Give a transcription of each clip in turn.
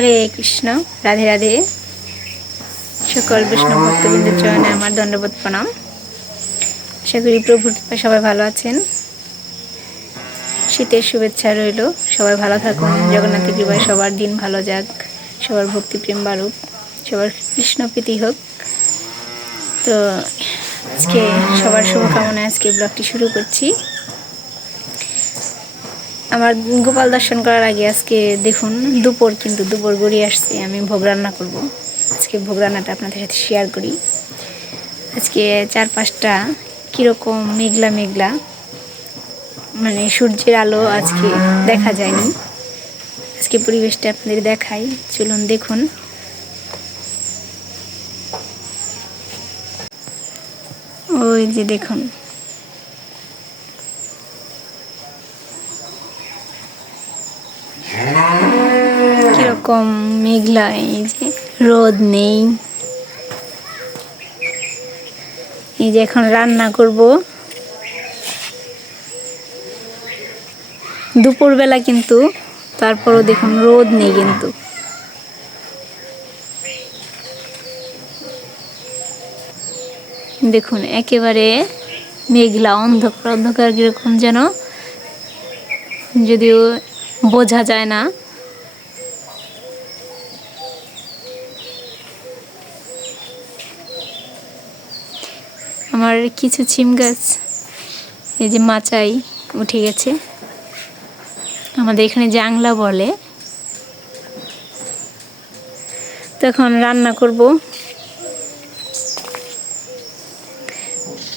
হরে কৃষ্ণ, রাধে রাধে। সকল বিষ্ণু ভক্তবৃন্দের চরণে আমার দণ্ডবোধ প্রণাম। আশা করি প্রভুর কৃপায় সবাই ভালো আছেন। শীতের শুভেচ্ছা রইল, সবাই ভালো থাকুন। জগন্নাথের কৃপায় সবার দিন ভালো যাক, সবার ভক্তিপ্রেম বাড়ুক, সবার কৃষ্ণ প্রীতি হোক। তো আজকে সবার শুভকামনায় আজকে ব্লগটি শুরু করছি। আমার গোপাল দর্শন করার আগে আজকে দেখুন দুপুর গড়িয়ে আসছে। আমি ভোগ রান্না করব। আজকে ভোগ রান্নাটা আপনাদের সাথে শেয়ার করি। আজকে চারপাশটা কীরকম মেঘলা মেঘলা, মানে সূর্যের আলো আজকে দেখা যায়নি। আজকে পরিবেশটা আপনাদের দেখাই, চলুন দেখুন। ওই যে দেখুন, কিরকম মেঘলা, এই যে রোদ নেই। এই যে এখন রান্না করব। দুপুরবেলা কিন্তু, তারপরও দেখুন রোদ নেই কিন্তু। দেখুন একেবারে মেঘলা, অন্ধকার অন্ধকার, কিরকম যেন, যদিও বোঝা যায় না। আমার কিছু সিম গাছ এই যে মাচায় উঠে গেছে, আমাদের এখানে জাংলা বলে। তখন রান্না করব।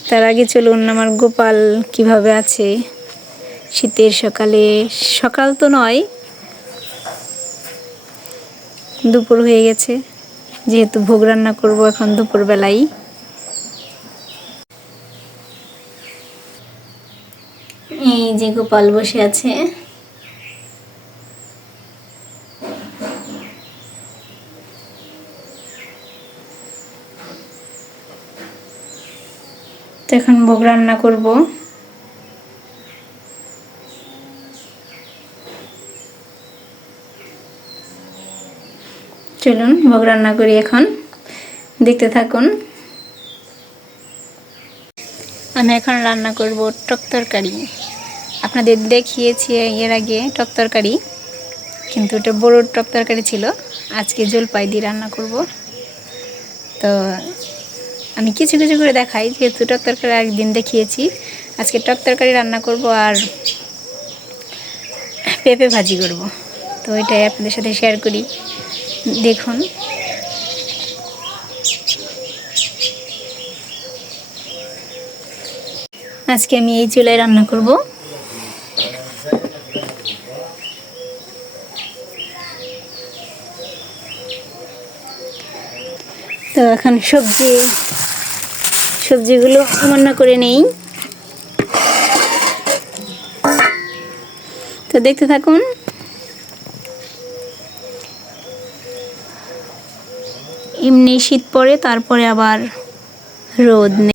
তার আগে চলুন আমার গোপাল কিভাবে আছে শীতের সকালে। সকাল তো নয়, দুপুর হয়ে গেছে, যেহেতু ভোগ রান্না করব এখন দুপুরবেলায়। এই যে গোপাল বসে আছে। তো এখন ভোগ রান্না করব। চলুন ভোগ রান্না করি এখন, দেখতে থাকুন। আমি এখন রান্না করব টক তরকারি। আপনাদের দেখিয়েছি এর আগে টক তরকারি, কিন্তু ওটা বড়োর টক তরকারি ছিল। আজকে জলপাই দিয়ে রান্না করব। তো আমি কিছু কিছু করে দেখাই, যেহেতু টক তরকারি একদিন দেখিয়েছি। আজকে টক তরকারি রান্না করব আর পেঁপে ভাজি করব। তো এটাই আপনাদের সাথে শেয়ার করি, দেখুন। আজকে আমি এই চুলায় রান্না করব। তো এখন সবজিগুলো রান্না করে নেই। তো দেখতে থাকুন। এমনি শীত পড়ে, তারপরে আবার রোদ নেই।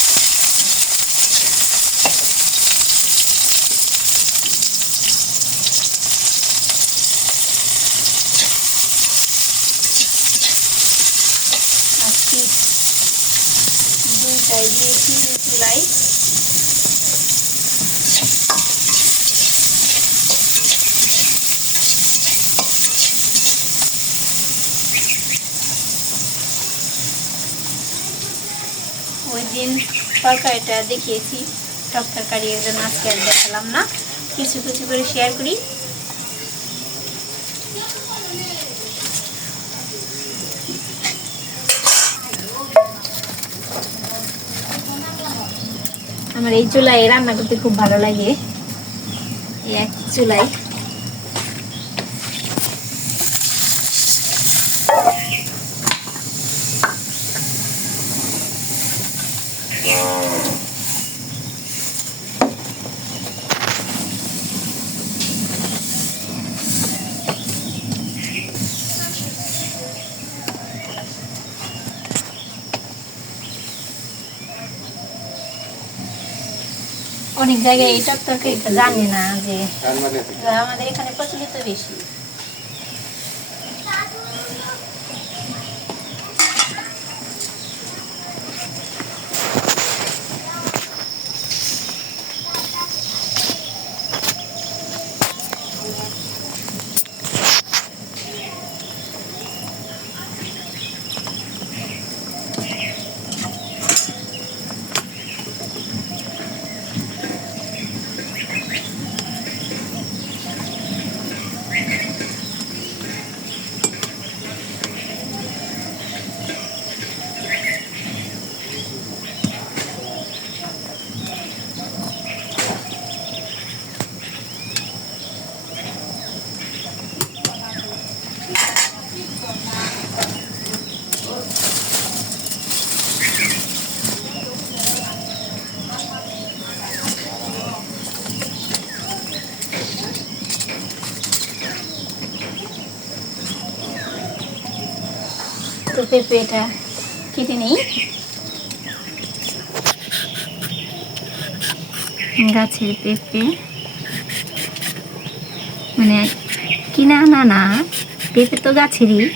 আজকে দুইটাই দিয়েছি চুলাই। ওই দিন তরকারিটা দেখিয়েছি, টক তরকারি, এর জন্য আজকে আর দেখালাম না। কিছু কিছু করে শেয়ার করি। আমার এই চুলায় রান্না করতে খুব ভালো লাগে, এই এক চুলায়। অনেক জায়গায় এই টক তরকারিটা জানে না, যে আমাদের এখানে প্রচলিত বেশি। তো পেঁপেটা কেটে নেই। গাছের পেঁপে, মানে কিনা আনা না, পেঁপে তো গাছেরই।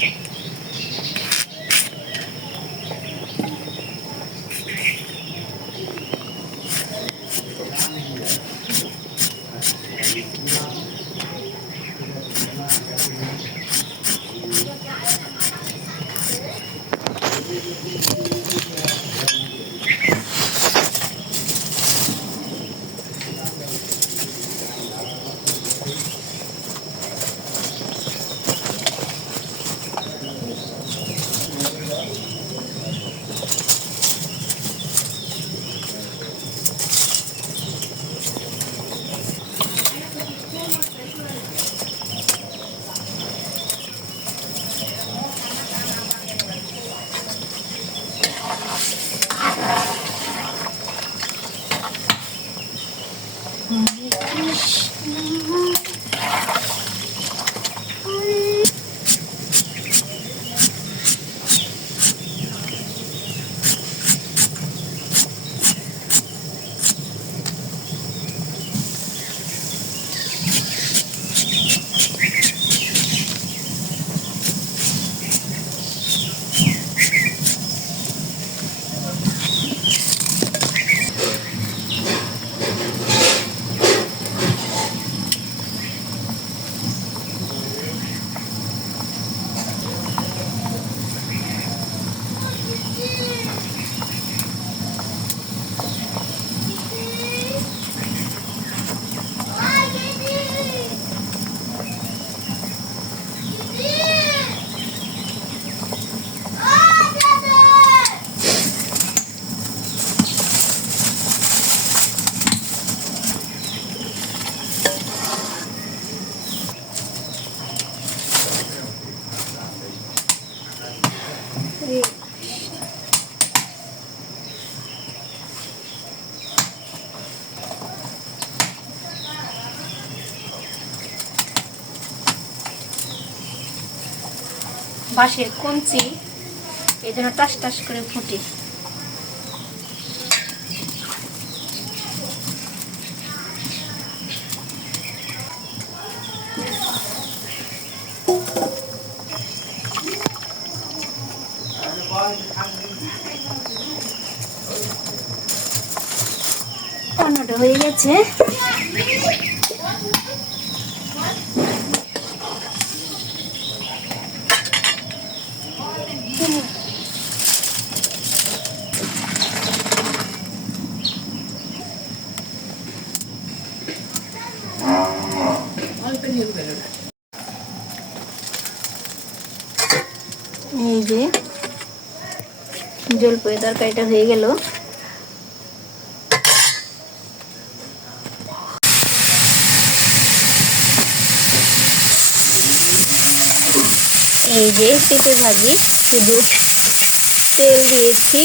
বাঁশের কঞ্চি এই জন্য টাস টাস করে ফুটে। রান্নাটা হয়ে গেছে। এই যে জলপাই তরকারিটা হয়ে গেল। এই যে পেঁপে ভাজি, শুধু তেল দিয়েছি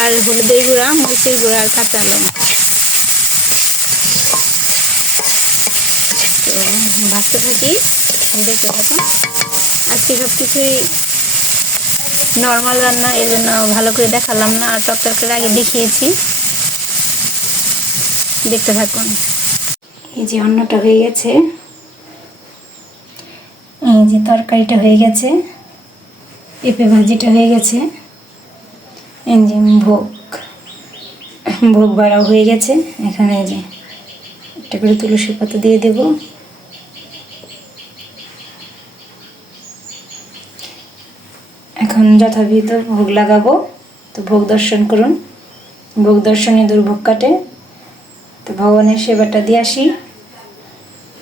আর হলুদের গুঁড়া, মরিচের গুঁড়া আর কাঁচা লঙ্কা। তো ভাজতে থাকি, দেখতে থাকুন। আজকে সব কিছুই নর্মাল রান্না, এই জন্য ভালো করে দেখালাম না, আর টক তরকারি আগে দেখিয়েছি, দেখতে থাকুন। এই যে অন্নটা হয়ে গেছে, এই যে তরকারিটা হয়ে গেছে, পেঁপে ভাজিটা হয়ে গেছে, এই যে ভোগ বাড়াও হয়ে গেছে। এখানে এই যে একটা করে তুলসী পাতা দিয়ে দেব। এখন যথাবিধ ভোগ লাগাবো, তো ভোগ দর্শন করুন। ভোগ দর্শনে দুর্ভোগ কাটে, তো ভগবানের সেবাটা দিয়ে আসি।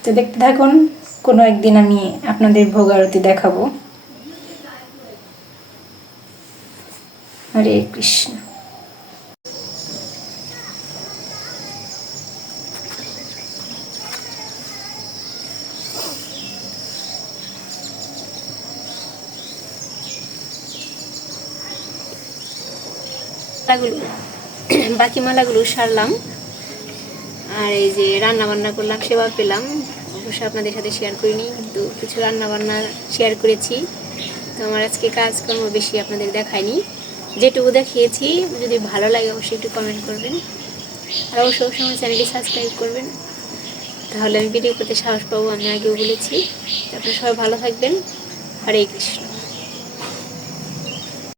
তো দেখতে থাকুন, কোনো একদিন আমি আপনাদের ভোগ আরতি দেখাবো। হরে কৃষ্ণ। বাকি মালাগুলো সারলাম, আর এই যে রান্না বান্না করলাম, সেবা পেলাম। অবশ্যই আপনাদের সাথে শেয়ার করিনি, কিন্তু কিছু রান্না বান্না শেয়ার করেছি। তো আমার আজকে কাজকর্ম বেশি আপনাদের দেখায়নি, যেটুকু দেখিয়েছি। যদি ভালো লাগে অবশ্যই একটু কমেন্ট করবেন, আর অবশ্যই আমার চ্যানেলটি সাবস্ক্রাইব করবেন, তাহলে আমি ভিডিও করতে সাহস পাবো। আমি আগেও বলেছি। আপনারা সবাই ভালো থাকবেন। হরে কৃষ্ণ।